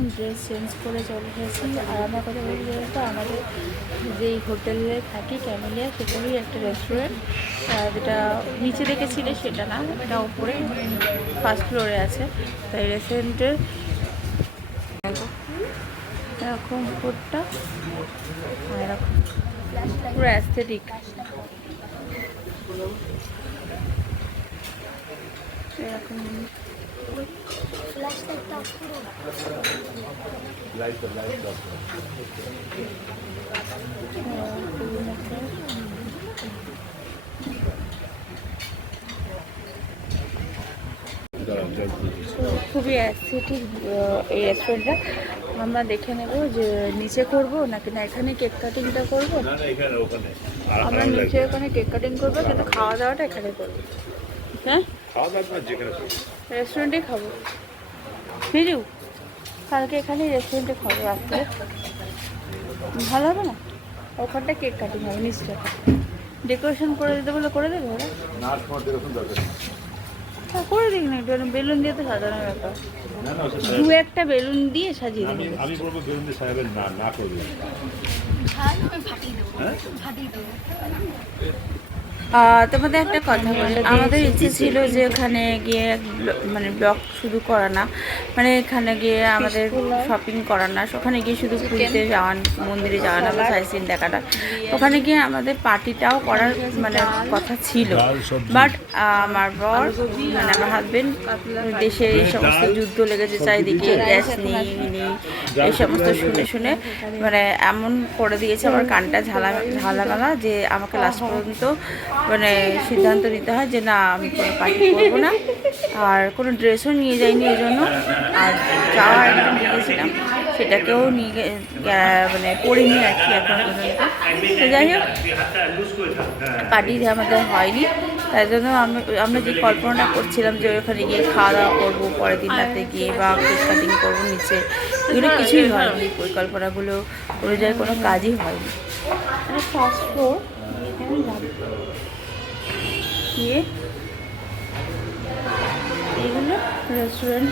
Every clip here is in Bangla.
এখন ড্রেস চেঞ্জ করে চলে এসেছি। আর আমরা কথা বলতে বলতে আমাদের যেই হোটেলে থাকি ক্যামেলিয়া, সেখানেই একটা রেস্টুরেন্ট, যেটা নিচে দেখেছিলে সেটা না, এটা উপরে ফার্স্ট ফ্লোরে আছে। তাই রেস্টুরেন্টের এরকম উপরটা এরকম পুরো অ্যাস্থেটিক। এরকম খুবই অ্যাস্থেটিক এই রেস্টুরেন্টটা। আমরা দেখে নেব যে নিচে করব নাকি না এখানে কেক কাটিংটা করবো। আমরা নিচে ওখানে কেক কাটিং করবো, কিন্তু খাওয়া দাওয়াটা এখানে করবো। হ্যাঁ, রেস্টুরেন্টে খাবো বিজু, কালকে এখানে রেস্টুরেন্টে খাবো রাত্রে, ভালো হবে না? ওখানটা কেক কাটিং হবে, নিশ্চয় ডেকোরেশন করে দিতে বলে করে দেবে ওরা। হ্যাঁ করে দিক না, একটু বেলুন দিয়ে তো সাজানোর ব্যাপার, দু একটা বেলুন দিয়ে সাজিয়ে দেবে। আমি বলবো বেলুন দিয়ে সাজাবেন না, না করবেন। তোমাদের একটা কথা বলি, আমাদের ইচ্ছে ছিল যে ওখানে গিয়ে মানে ব্লগ শুধু করা না, মানে এখানে গিয়ে আমাদের শপিং করা না, ওখানে গিয়ে শুধু পুরীতে যাওয়া, মন্দিরে যাওয়া না বা সাইট সিন দেখাটা, ওখানে গিয়ে আমাদের পার্টিটাও করার মানে কথা ছিল। বাট আমার বর মানে আমার হাজবেন্ড দেশে এই সমস্ত যুদ্ধ লেগেছে চারিদিকে, গ্যাস নেই এই সমস্ত শুনে শুনে মানে এমন করে দিয়েছে আমার কানটা ঝালাগালা যে আমাকে লাস্ট পর্যন্ত মানে সিদ্ধান্ত নিতে হয় যে না আমি কোনো পার্টি করবো না। আর কোনো ড্রেসও নিয়ে যাইনি এই জন্য, আর যাওয়ার একটা নিয়ে গেছিলাম সেটাকেও নিয়ে মানে পড়িনি আর কি এখন পর্যন্ত। তো যাই হোক পার্টি আমাদের হয়নি, তাই জন্য আমরা যে কল্পনাটা করছিলাম যে ওখানে গিয়ে খাওয়া দাওয়া করবো পরের দিন রাতে গিয়ে বা কেক কাটিং করবো নিচে, এগুলো কিছুই হয়নি, পরিকল্পনাগুলো অনুযায়ী কোনো কাজই হয়নি। ফার্স্ট ফ্লোর গিয়ে এইগুলো রেস্টুরেন্ট,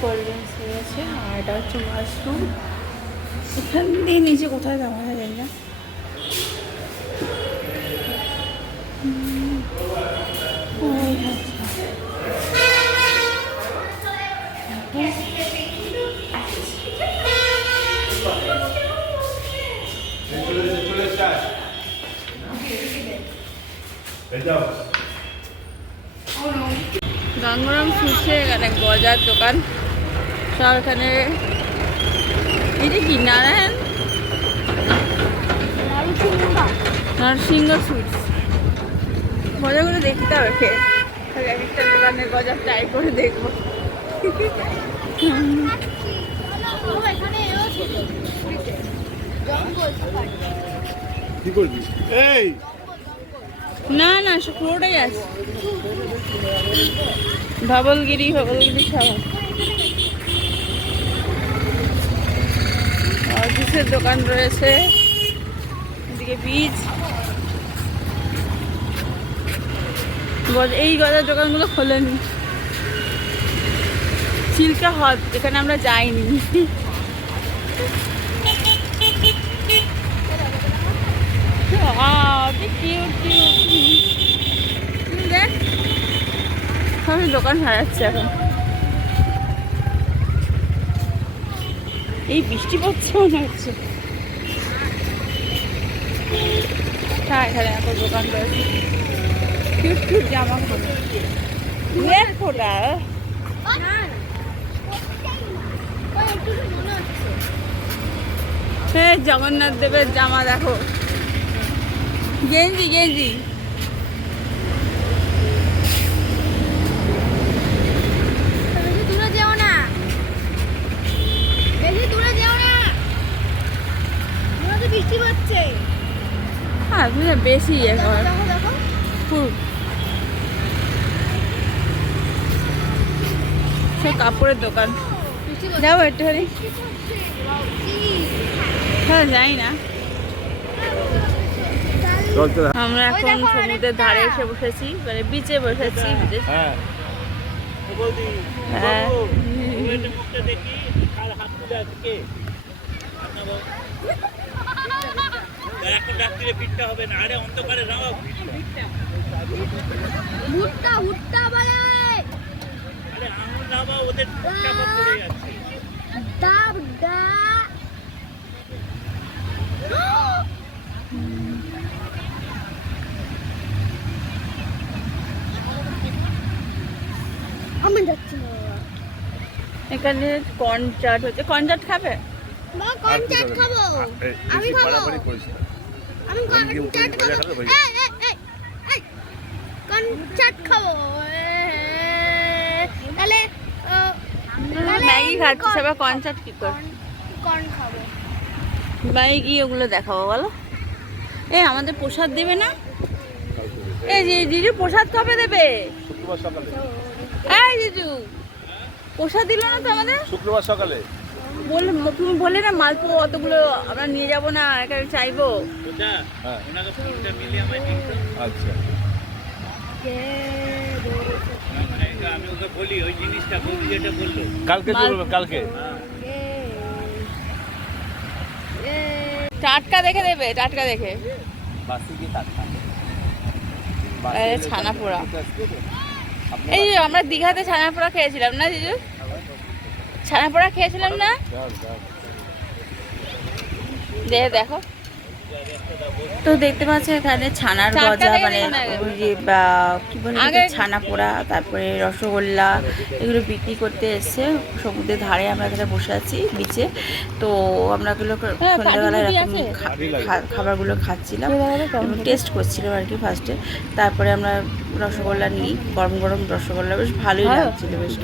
কোল্ড ড্রিঙ্কস রয়েছে, আর এটা হচ্ছে ওয়াশরুম। এখান দিয়ে নিচে কোথায় যাওয়া হয় জানি না। গঙ্গারাম সুইটসে এখানে গজার দোকান, সব এখানে এই যে কি নারায়ণ নরসিংহ সুইটস, গজাগুলো দেখতে হবে, খেয়ে এক একটা দোকানে গজা ট্রাই করে দেখবো। কি করবি? এই না না সে পুরোটাই আছে, ভাবলগিরি সব। আর জুসের দোকান রয়েছে, এদিকে বীজ, এই গজার দোকানগুলো খোলেনি। চিল্কা হ্রদ, এখানে আমরা যাইনি। দেখ সবই দোকান হারাচ্ছে এখন, এই বৃষ্টি পড়ছে মনে হচ্ছে। হ্যাঁ এখানে এখন দোকান রয়েছে, কিউট কিউট জামা ফোটা। জগন্নাথ দেবের জামা দেখো, গেঞ্জি গেঞ্জি। বৃষ্টি পড়ছে, হ্যাঁ বেশি এখন খুব। সে কাপড়ের দোকান, যাও একটুখানি। হ্যাঁ যাই না, আমরা এখন সমুদ্রের ধারে এসে বসেছি, মানে বিচে বসেছি। হ্যাঁ ভুট্টা ভুট্টা বলে ভুট্টা ভুট্টা আমি যাচ্ছি না বাবা। এখানে কর্ন চাট হচ্ছে, কর্ন চাট খাবে? মা কোন চাট খাবো? আমি খাবো। আমি কোন চাট খাবো? এই কোন চাট খাবো? তাহলে ম্যাগি খাচ্ছি, সবাই কর্ন চাট কি কর? কোন খাবো? ম্যাগি ওগুলো দেখাবো বলো। এই আমাদের প্রসাদ দেবে না? এই যে জিজু প্রসাদ কবে দেবে? শুক্রবার সকালে। এই জিজু প্রসাদ দিল না তো আমাদের? শুক্রবার সকালে। তুমি বললে না মালপো অতগুলো আমরা নিয়ে যাব না, এখানে চাইবো। হ্যাঁ। আচ্ছা। কালকে চলবে, কালকে। টাটকা দেখে দেবে, টাটকা দেখে। ছানা পোড়া, এই যে আমরা দীঘাতে ছানা পোড়া খেয়েছিলাম না জিজু? ছানা পোড়া খেয়েছিলাম না? দেখো তো দেখতে পাচ্ছি এখানে ছানার গজা, মানে ওই যে কি বলে ছানা পোড়া, তারপরে রসগোল্লা, এগুলো বিক্রি করতে এসছে সমুদ্রের ধারে। আমরা এখানে বসে আছি বিচে, তো আমরা এগুলো সন্ধ্যাবেলায় এরকম খাবারগুলো খাচ্ছিলাম, টেস্ট করছিলাম আর কি ফার্স্টে। তারপরে আমরা রসগোল্লা নিই, গরম গরম রসগোল্লা, বেশ ভালোই লাগছিল, বেশ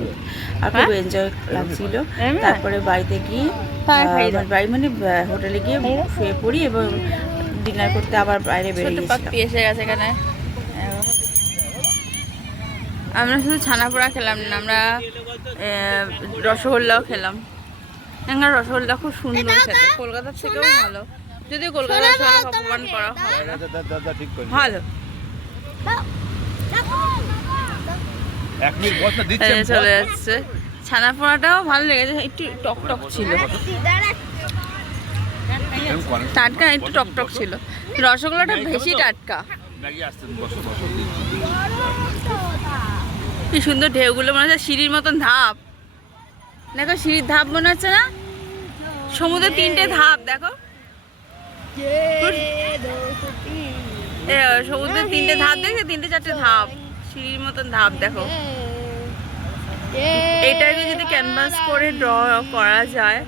আর খুব এনজয় লাগছিল। তারপরে বাড়িতে গিয়ে বাড়ি মানে হোটেলে গিয়ে শুয়ে পড়ি এবং ডিনার করতে আবার বাইরে বেরিয়ে এসে গেছে। এখানে আমরা শুধু ছানা পোড়া খেলাম না, আমরা রসগোল্লাও খেলাম। এখানকার রসগোল্লা খুব সুন্দর খেতে, কলকাতার থেকেও ভালো, যদিও কলকাতার রসগোল্লা অপমান করা হয় না, ভালো। চলে যাচ্ছে ছানা পোড়াটাও ভালো লেগেছে, একটু টক টক ছিল, টাটকা একটু টক টক ছিল। রসগোল্লাটা বেশি টাটকা। কি সুন্দর ঢেউগুলো, মনে হচ্ছে সিঁড়ির মতন ধাপ। দেখো সিঁড়ির ধাপ মনে হচ্ছে না? সমুদ্রের 3টে ধাপ দেখো, সমুদ্রের 3টে ধাপ দেখে, 3টে 4টে ধাপ, সিঁড়ির মতন ধাপ দেখো। এটাকে যদি ক্যানভাস করে ড্র করা যায়,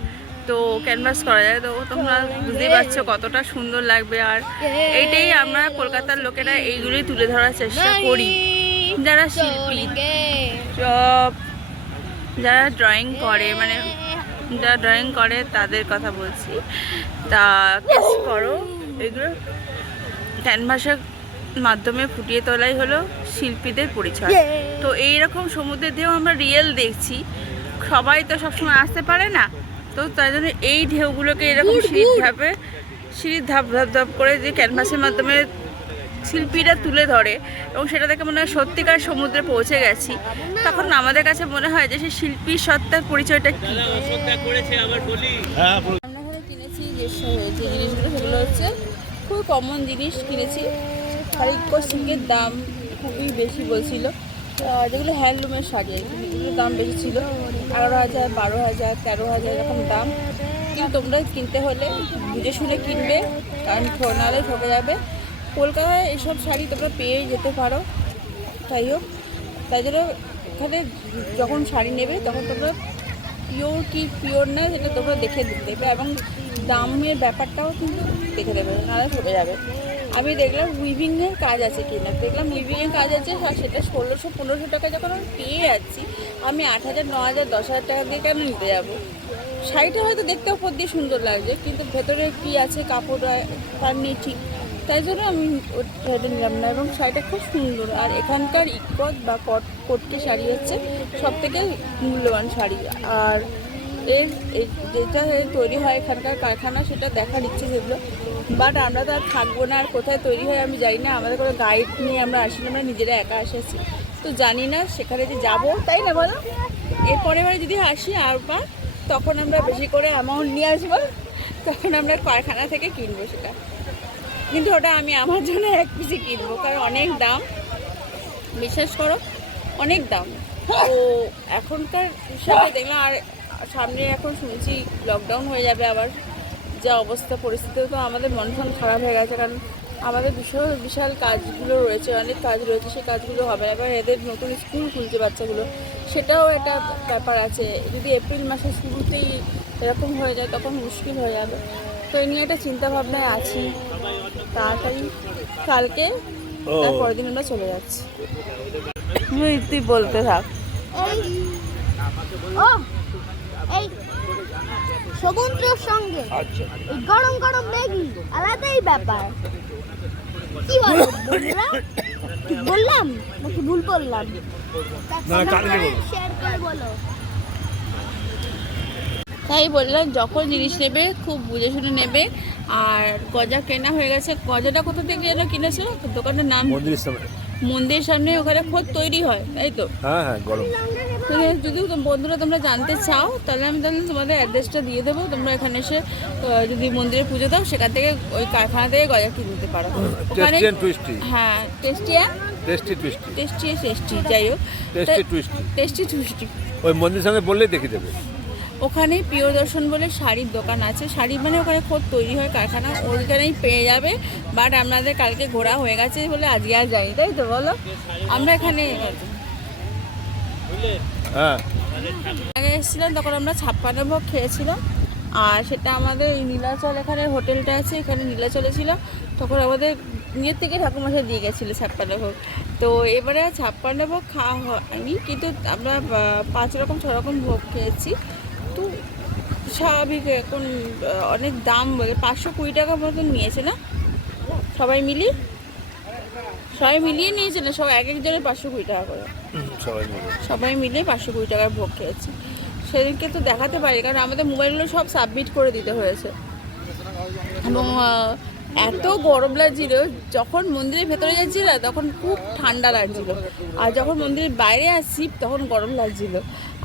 তো ক্যানভাস করা যায়, তো তোমরা বুঝতেই পারছো কতটা সুন্দর লাগবে। আর এইটাই আমরা কলকাতার লোকেরা এইগুলোই তুলে ধরার চেষ্টা করি, যারা শিল্পী, সব যারা ড্রয়িং করে, মানে যারা ড্রয়িং করে তাদের কথা বলছি। তা কেস করো, এগুলো ক্যানভাসের মাধ্যমে ফুটিয়ে তোলাই হলো শিল্পীদের পরিচয়। তো এইরকম সমুদ্রের ঢেউ আমরা রিয়েল দেখছি, সবাই তো সবসময় আসতে পারে না, তো তাই জন্য এই ঢেউগুলোকে এরকম সিঁড়ির ধাপ ধাপ ধাপ করে যে ক্যানভাসের মাধ্যমে শিল্পীরা তুলে ধরে, এবং সেটা দেখে মনে হয় সত্যিকার সমুদ্রে পৌঁছে গেছি। তখন আমাদের কাছে মনে হয় যে সেই শিল্পীর সত্তার পরিচয়টা কী। আমরা এখানে কিনেছি যে জিনিসগুলো, সেগুলো হচ্ছে খুব কমন জিনিস কিনেছি। শাড়ির সিল্কের দাম খুবই বেশি বলছিল, যেগুলো হ্যান্ডলুমের শাড়ি, এগুলোর দাম বেশি ছিল, 11,000, 12,000, 13,000 এরকম দাম। কিন্তু তোমরা কিনতে হলে বুঝে শুনে কিনবে, কারণ নাহলে ঠকে যাবে। কলকাতায় এইসব শাড়ি তোমরা পেয়ে যেতে পারো। তাই হোক, তাই জন্য এখানে যখন শাড়ি নেবে তখন তোমরা পিওর কি পিওর না সেটা তোমরা দেখে দেবে, এবং দামের ব্যাপারটাও কিন্তু দেখে দেবে, নাহলে ঠকে যাবে। আমি দেখলাম উইভিংয়ের কাজ আছে কিনা, দেখলাম উইভিংয়ের কাজ আছে, আর সেটা 1600-1500 টাকা যখন আমি পেয়ে যাচ্ছি, আমি 8,000, 9,000, 10,000 টাকা দিয়ে কেন নিতে যাবো? শাড়িটা হয়তো দেখতে উপর দিয়ে সুন্দর লাগছে, কিন্তু ভেতরে কী আছে কাপড় তার নেই ঠিক, তাই জন্য আমি ওটা নিলাম না। এবং শাড়িটা খুব সুন্দর, আর এখানকার ইকত বা কটকি শাড়ি হচ্ছে সবথেকে মূল্যবান শাড়ি। আর যেটা তৈরি হয় এখানকার কারখানা, সেটা দেখার ইচ্ছে সেগুলো, বাট আমরা তো আর থাকবো না, আর কোথায় তৈরি হয় আমি জানি না। আমাদের কোনো গাইড নিয়ে আমরা আসিনি, আমরা নিজেরা একা এসেছি, তো জানি না সেখানে যে যাব, তাই না বলো? এরপরে এবারে যদি আসি আরবার, তখন আমরা বেশি করে অ্যামাউন্ট নিয়ে আসবো, তখন আমরা কারখানা থেকে কিনবো সেটা। কিন্তু ওটা আমি আমার জন্য এক পিসই কিনবো, কারণ অনেক দাম, বিশ্বাস করো অনেক দাম। তো এখনকার হিসাবে দেখলাম, আর সামনে এখন শুনছি লকডাউন হয়ে যাবে আবার, যা অবস্থা পরিস্থিতি, তো আমাদের মন টন খারাপ হয়ে গেছে। কারণ আমাদের বিশাল বিশাল কাজগুলো রয়েছে, অনেক কাজ রয়েছে, সেই কাজগুলো হবে না। এবার এদের নতুন স্কুল খুলছে বাচ্চাগুলো, সেটাও একটা ব্যাপার আছে। যদি এপ্রিল মাসের শুরুতেই এরকম হয়ে যায় তখন মুশকিল হয়ে যাবে। তো এই নিয়ে একটা চিন্তাভাবনায় আছি। তাড়াতাড়ি কালকে তারপরের দিন আমরা চলে যাচ্ছি। তুই বলতে থাক। এই সমুদ্রের সঙ্গে এই গরম গরম ম্যাগি আলাদাই ব্যাপার। কি বলো বন্ধুরা? ঠিক বললাম নাকি ভুল বললাম? শেয়ার করে বলো। তাই বললাম, যখন জিনিস নেবে খুব বুঝে শুনে নেবে। আর গজা কেনা হয়ে গেছে। গজাটা কোথা থেকে যেন কিনেছো? দোকানের নাম মন্দিরের সামনে, ওখানে খোদ তৈরি হয়, তাই তো? হ্যাঁ হ্যাঁ, গরম। যদি বন্ধুরা তোমরা জানতে চাও, তাহলে আমি তোমাদের অ্যাড্রেসটা দিয়ে দেবো। তোমরা এখানে এসে যদি মন্দিরে পুজো দাও, সেখান থেকে ওই কারখানা থেকে গজা কিনে নিতে পারো। ওখানে হ্যাঁ, টেস্টি যাই হোক, টেস্টি টুইস্টি ওই মন্দিরের সামনে বললেই দেখে দেবে। ওখানে প্রিয়দর্শন বলে শাড়ির দোকান আছে। শাড়ি মানে ওখানে খোদ তৈরি হয় কারখানা, ওইখানেই পেয়ে যাবে। বাট আপনাদের কালকে ঘোরা হয়ে গেছে বলে আজকে আর যাই, তাই তো বলো? আমরা এখানে আগে এসেছিলাম, তখন আমরা 56 ভোগ খেয়েছিলাম। আর সেটা আমাদের ওই নীলাচল, এখানে হোটেলটা আছে, এখানে নীলাচলে ছিল। তখন আমাদের নিজের থেকে ঠাকুরমশাই দিয়ে গেছিলো 56 ভোগ। তো এবারে 56 ভোগ খাওয়া হয়নি, কিন্তু আমরা 5 রকম 6 রকম ভোগ খেয়েছি। তো স্বাভাবিক, এখন অনেক দাম বলে 520 টাকা মতন নিয়েছে না? সবাই মিলিয়ে নিয়েছে না? সব এক একজনের 520 টাকা করে, সবাই মিলিয়ে 520 টাকার ভোগ খেয়েছি। সেদিনকে তো দেখাতে পারি, কারণ আমাদের মোবাইলগুলো সব সাবমিট করে দিতে হয়েছে। এবং এত গরম লাগছিল, যখন মন্দিরের ভেতরে যাচ্ছি না তখন খুব ঠান্ডা লাগছিল, আর যখন মন্দিরের বাইরে আসছি তখন গরম লাগছিল।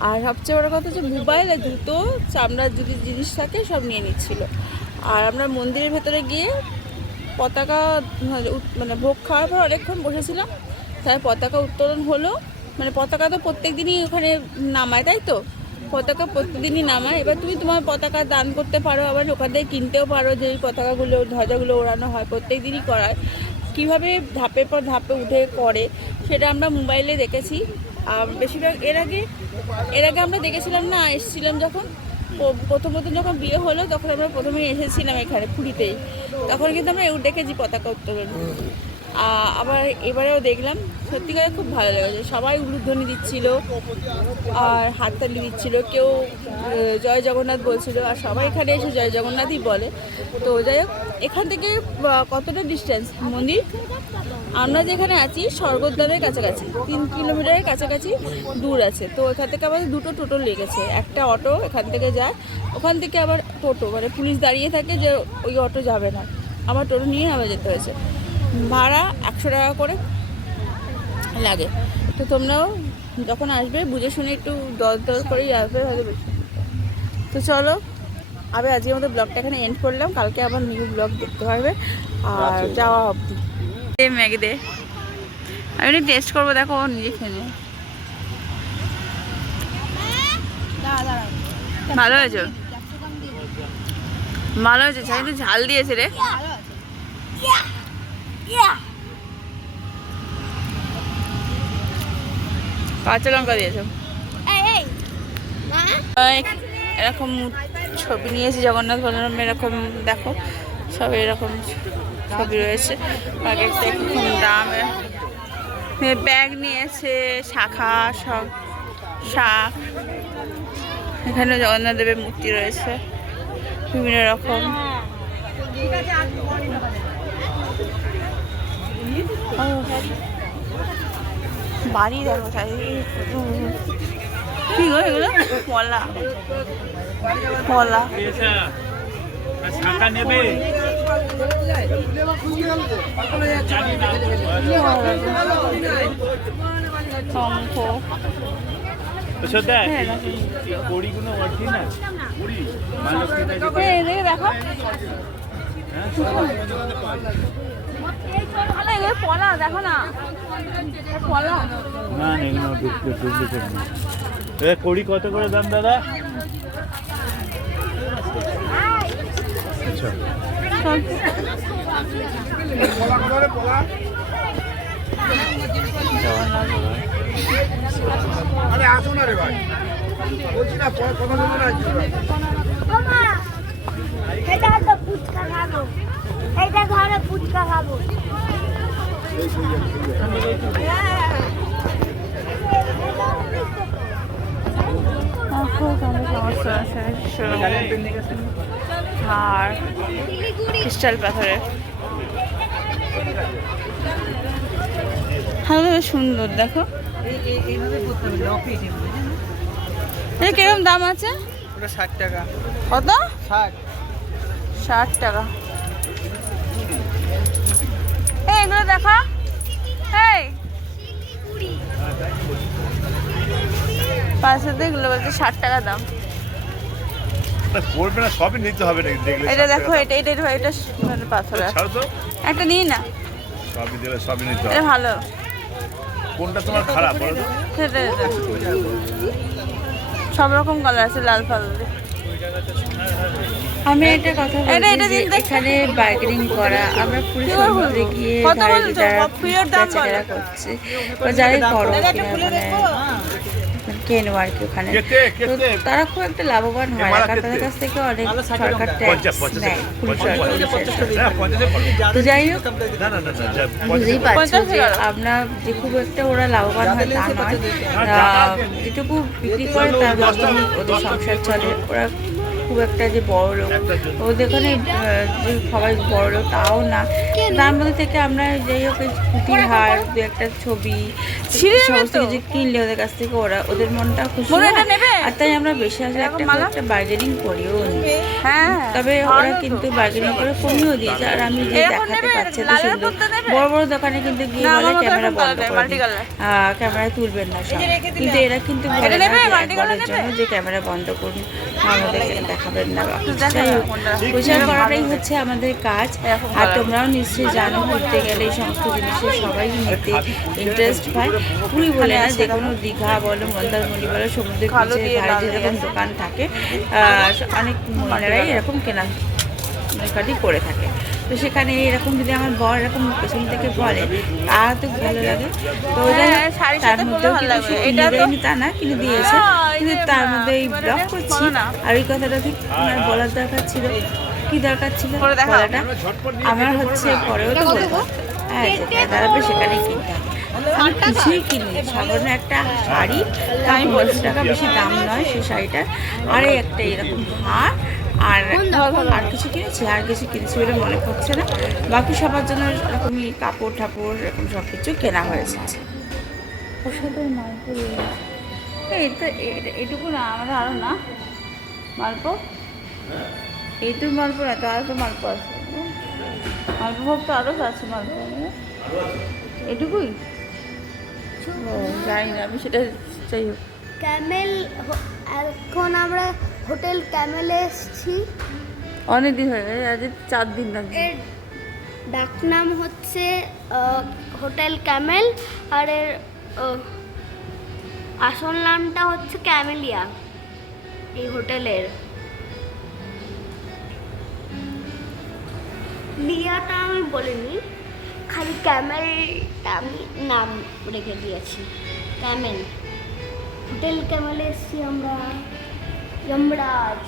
আর সবচেয়ে বড় কথা হচ্ছে মোবাইল আর জুতো, চামড়ার যদি জিনিস থাকে সব নিয়ে নিচ্ছিল। আর আমরা মন্দিরের ভেতরে গিয়ে পতাকা, মানে ভোগ খাওয়ার পর অনেকক্ষণ বসেছিলাম, তাই পতাকা উত্তোলন হলো। মানে পতাকা তো প্রত্যেক দিনই ওখানে নামায়, তাই তো? পতাকা প্রতিদিনই নামায়। এবার তুমি তোমার পতাকা দান করতে পারো, আবার ওখান থেকে কিনতেও পারো, যে এই পতাকাগুলো, ধ্বজাগুলো ওড়ানো হয়, প্রত্যেক দিনই করায়। কীভাবে ধাপের পর ধাপে উঠে করে সেটা আমরা মোবাইলে দেখেছি। বেশিরভাগ এর আগে আমরা দেখেছিলাম না, এসেছিলাম যখন প্রথম যখন বিয়ে হলো, তখন আমরা প্রথমেই এসেছিলাম এখানে পুরীতেই, তখন কিন্তু আমরা দেখেছি পতাকা উত্তোলন। আবার এবারেও দেখলাম, সত্যিকারে খুব ভালো লেগেছে। সবাই উলুধ্বনি দিচ্ছিল আর হাততালি দিচ্ছিল, কেউ জয় জগন্নাথ বলছিল, আর সবাই এখানে এসে জয় জগন্নাথই বলে। তো যাই হোক, এখান থেকে কতটা ডিস্টেন্স মন্দির? আমরা যেখানে আছি স্বর্গদ্বারের কাছাকাছি, 3 কিলোমিটারের কাছাকাছি দূর আছে। তো এখান থেকে আমাদের 2টো টোটো লেগেছে, একটা অটো এখান থেকে যায়, ওখান থেকে আবার টোটো, মানে পুলিশ দাঁড়িয়ে থাকে যে ওই অটো যাবে না, আবার টোটো নিয়ে আবার যেতে হয়েছে। ভাড়া 100 টাকা করে লাগে। তো তোমরাও যখন আসবে বুঝে শুনে একটু দর করেই আসবে, হয়তো বেশি। তো চলো, আবার আজকের মতো ব্লগটা এখানে এন্ড করলাম। কালকে আবার নিউ ব্লগ দেখতে পারবে। আর যাওয়া অবধি ম্যাগি দে, আমি টেস্ট করবো, দেখো নিজে খেয়ে। ভালো হয়েছে, ভালো হয়েছে, কিন্তু ঝাল দিয়েছে রে। কাঁচা লঙ্কা দিয়েছে। এরকম ছবি নিয়েছি জগন্নাথ বলরাম, এরকম দেখো সব এরকম ছবি রয়েছে। আগে এরকম দাম, ব্যাগ নিয়েছে, শাখা, সব শাক। এখানে জগন্নাথ দেবের মূর্তি রয়েছে বিভিন্ন রকম। বাড়ি দেখো, কি গো এগুলো? কলা, কলা শাখা নেবে, শঙ্খ। হ্যাঁ, দেখো। এই এদিকে দেখো। আরে, এগুলো পলা, দেখো না পলা। না এগুলো ডুপ্লিকেট না। কড়ি কত করে দাম দাদা? আরে আসো না রে ভাই, বলছি না কথা বলবো না। এটা তো ফুচকা খাবো, এটা ঘরে ফুচকা খাবো। আর ক্রিস্টাল পাথরের হ্যাঁ, সুন্দর দেখো। এটা কিরকম দাম আছে? 60 টাকা। কত? 60 টাকা। এগুলো দেখা। এই পাশে এগুলো বলছে 60 টাকা দাম। পড়বে না, সবই নিতে হবে নাকি? দেখলে এটা দেখো, এটা এটা এটা মানে পাথর ছাড়ো তো, একটা নিই না। সবই দিলে সবই নিতে এটা হবে। ভালো। কোনটা তোমার খারাপ বলো তো? সেটা সব রকম কালার আছে, লাল ফাল। আমি একটা কথা বলছি যে এখানে বার্গেনিং করা, আমরা পুরো সমুদ্রে গিয়ে যারা করছে বা যারাই করো কেন আর কি ওখানে, তো তারা খুব একটা লাভবান হয় না, কারণ তাদের কাছ থেকে অনেক সরকার ট্যাক্স নেয়, পুলিশ তো যাই হোক বুঝতেই পারছো যে আমরা যে খুব একটা ওরা লাভবান হয় তা নয়, যেটুকু বিক্রি করে তার মাধ্যমে ওদের সংসার চলে। ওরা খুব একটা যে বড় লোক, ওদের ওখানে যে সবাই বড় লোক তাও না, তার মধ্যে থেকে আমরা যাই হোক পুঁতির হার, দু একটা ছবি সমস্ত কিছু কিনলে ওদের কাছ থেকে ওরা ওদের মনটা খুশি হয়, আর তাই আমরা বেশি আসলে একটা বার্গেনিং করিও নি। তবে ওরা কিন্তু বার্গেনিং করে কমিয়েও দিয়েছে। আর আমি যে দেখাতে পাচ্ছি তো সুন্দর বড় বড় দোকানে কিন্তু গিয়ে বলে ক্যামেরা বন্ধ করে দিন, ক্যামেরা তুলবেন না সব, কিন্তু এরা কিন্তু বলে না বলার জন্য যে ক্যামেরা বন্ধ করুন, আমাদেরকে দেখাবেন না। যাই হোক, প্রচার করাটাই হচ্ছে আমাদের কাজ। আর তোমরাও নিশ্চয়ই জানো, ঘুরতে গেলে এই সমস্ত জিনিসে সবাই নিতে ইন্টারেস্ট পায়। পুরী বলে না, যে কোনো দীঘা বলো, মন্দারমণি বলো, সমুদ্রের কাছে ধারে যেরকম দোকান থাকে, অনেক মহিলারাই এরকম কেনাকাটি করে থাকে। তো সেখানে এরকম যদি আমার বর এরকম পেছন থেকে বলে, তার তো ভালো লাগে। তো তার মধ্যেও কিন্তু তা না, কিনে দিয়েছে, কিন্তু তার মধ্যে এই ব্লগ করছি। আর ওই কথাটা ঠিক আমার বলার দরকার ছিল। কি দরকার ছিল বলাটা? আমার হচ্ছে পরেও তো বলবো, হ্যাঁ যেখানে দাঁড়াবে সেখানেই কিনতে হবে। আমি কিছুই কিনি, সাধারণ একটা শাড়ি, আমি 50 টাকা, বেশি দাম নয় সেই শাড়িটার, আর একটা এরকম হার, আর কিছু কিনেছি, আর কিছু কিনেছি বলে মনে পড়ছে না। বাকি সবার জন্য এরকমই কাপড় ঠাপড় এরকম সব কিছু কেনা হয়েছে। ওষুধের মালপো এইটুকু না, আমাদের আরও না মালপো, এইটুকু মালপো না তো, আরও তো মালপো আছে, মালপো ভোগ তো আরও আছে মালপো, এটুকুই জানি না আমি সেটা। যাই হোক, ক্যামেল, এখন আমরা হোটেল ক্যামেলে এসেছি। অনেকদিন হয়ে গেছে, আজ 4 দিন লাগছে। এর ডাকনাম হচ্ছে হোটেল ক্যামেল, আর এর আসল নামটা হচ্ছে ক্যামেলিয়া। এই হোটেলের লিয়াটা আমি বলিনি, খালি ক্যামেলটা আমি নাম রেখে দিয়েছি, ক্যামেল। হোটেল ক্যামেলে এসেছি আমরা, যমরাজ,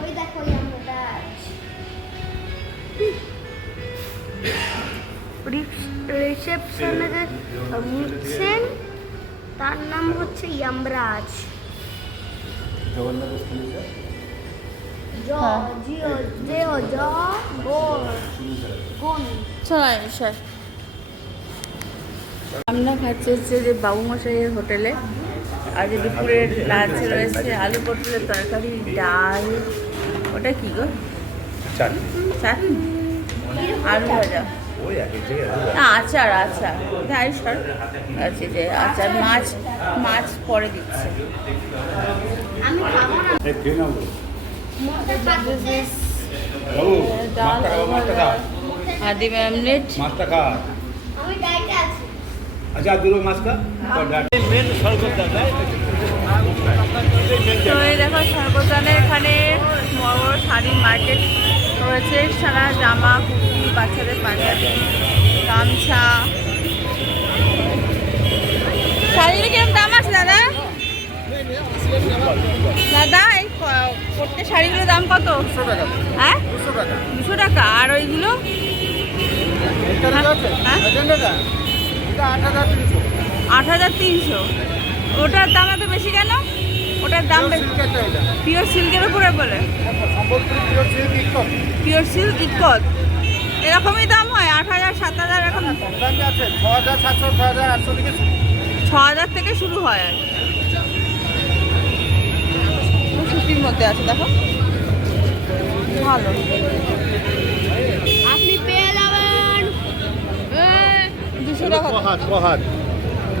ওই দেখো যমরাজ। রিসেপশনে যে উঠছেন তার নাম হচ্ছে যমরাজ। আমরা খাচ্ছি হচ্ছে যে বাবু মশাইয়ের হোটেলে। আজ দুপুরের লাঞ্চ রয়েছে আলু পটলের তরকারি, ডাল, ওটা কি গো, চাটনি, আলু ভাজা, ওই একই জায়গায় না, আচার আচার যাই সর আছে যে আচার মাছ মাছ পরে দিচ্ছে। এই খেয়ে নাও গো। বাবু, ডাল মাছটা খাও, মাছটা খাও। আদি অমলেট। মাছটা খা। আচ্ছা আর দুটো মাছ খা। মেন সরকার দাদা তো এই দেখো সর্বদানের এখানে বড় বড় শাড়ির মার্কেট রয়েছে, সারা জামা কুর্তি বাচ্চাদের পাঞ্জাবি গামছা। শাড়ির কিরকম দাম আছে দাদা? দাদা এই প্রত্যেক শাড়িগুলোর দাম কত? 200 টাকা। হ্যাঁ 200 টাকা। 200 টাকা। আর ওইগুলো এটা আছে? হ্যাঁ? এজেন্ডাটা? এটা 8300। 8300। ওটার দাম এত বেশি কেন? ওটার দাম সিল্কেরটা এটা। পিওর সিল্কের উপরে বলে? সম্বলপুরি পিওর সিল্ক ইকট। পিওর সিল্ক ইটকট এরকমই দাম হয়? 8000 7000 এরকম? কম দামি আছে 6700 6800 থেকে শুরু। 6000 থেকে শুরু হয় আর সুতির মধ্যে আছে দেখো, ভালো। আপনি পেয়ে যাবেন 200 টাকা। কহাত কহাত।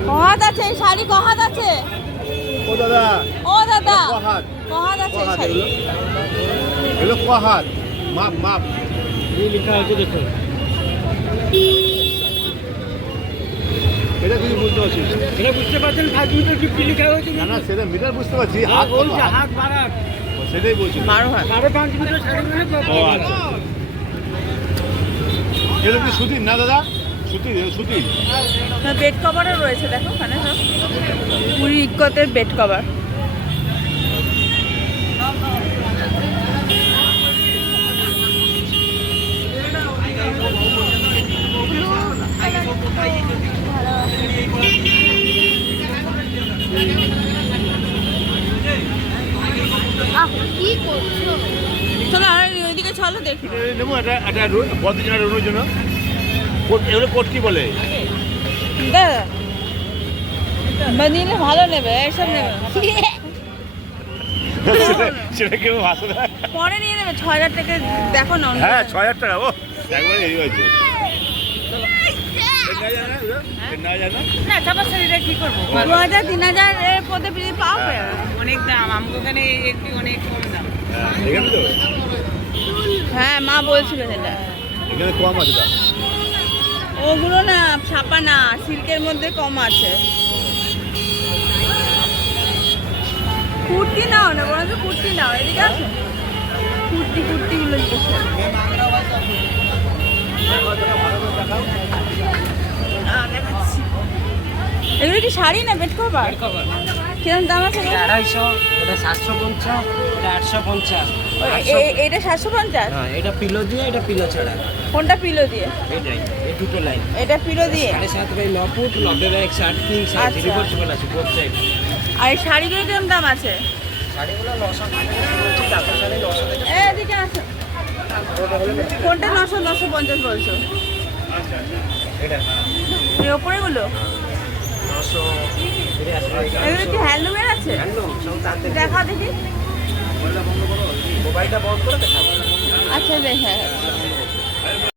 কহাত আছে এই শাড়ি? কহাত আছে? ও দাদা ও দাদা কহাত। কহাত আছে এই কহাত শাড়ি? এগুলো কহাত। মাপ মাপ। এই লেখা আছে দেখো। এটা তুই বুঝতে পারছিস? এটা বুঝতে পারছেন 5 মিটার 50 লেখা হয়েছে। না না সেটা মিটার বুঝতে পারছি। হাত হাত বলছে কত? হাত বাড়াক। সেটাই বলছি। 12 হয়। 5.5 মিটার শাড়ি মানে ও আচ্ছা। এটা কি সুতির না দাদা? সুতির সুতির। বেড কভারও রয়েছে দেখো ওখানে সব পুরি ইকতের বেড কভার। কি করছো? চলো আর ওইদিকে চলো দেখি। নেবো একটা বদ্রজনা রুনোর জন্য। কোট এগুলো কোট কি বলে? দাদা বা নিলে ভালো নেবে, এইসব নেবে না। সেটা কেউ ভাষা না। পরে নিয়ে নেবে 6000 থেকে দেখো না অন্য হ্যাঁ জায়গায়। 6000 টাকা ও একবারে এই হয়েছে। না জানা না চাপা শাড়িটা কি করবো? 2000 3000 এর পদে যদি পাবে। অনেক দাম, আমাকে ওখানে একটু অনেক কম দাম। এখানে তো হ্যাঁ মা বলছিল সেটা। এখানে কম আছে দাম। ওগুলো না ছাপা না, সিল্কের মধ্যে কম আছে। কুর্তি নাও না, বরঞ্চ কুর্তি নাও। এদিকে আসো, কুর্তিগুলো জিজ্ঞেস করো। দেখাচ্ছি। এগুলো কি শাড়ি না বেড কভার? কিরকম দাম আছে? 250, এটা 750, এটা 850। এটা 750? হ্যাঁ, এটা পিলো দিয়ে, এটা পিলো ছাড়া। কোনটা পিলো দিয়ে? এটাই, এই দুটো লাইন। এটা পিলো দিয়ে। 7.5 বাই 9 ফুট, 90 বাই 60, 3 সাইজ, আচ্ছা। রিভার্সিবল আছে বোথ সাইড। আর এই শাড়িগুলো কিরকম দাম আছে? শাড়িগুলো 950 চাদর শাড়ি 900 থেকে। এদিকে আসো। কোনটা 950 বলছো? এটা এই ওপরেগুলো? 900 এগুলো কি হ্যান্ডলুমের আছে? হ্যান্ডলুম সব তাতে। দেখা দেখি। মোবাইলটা বন্ধ করে দেখাবো। আচ্ছা দেখ, হ্যাঁ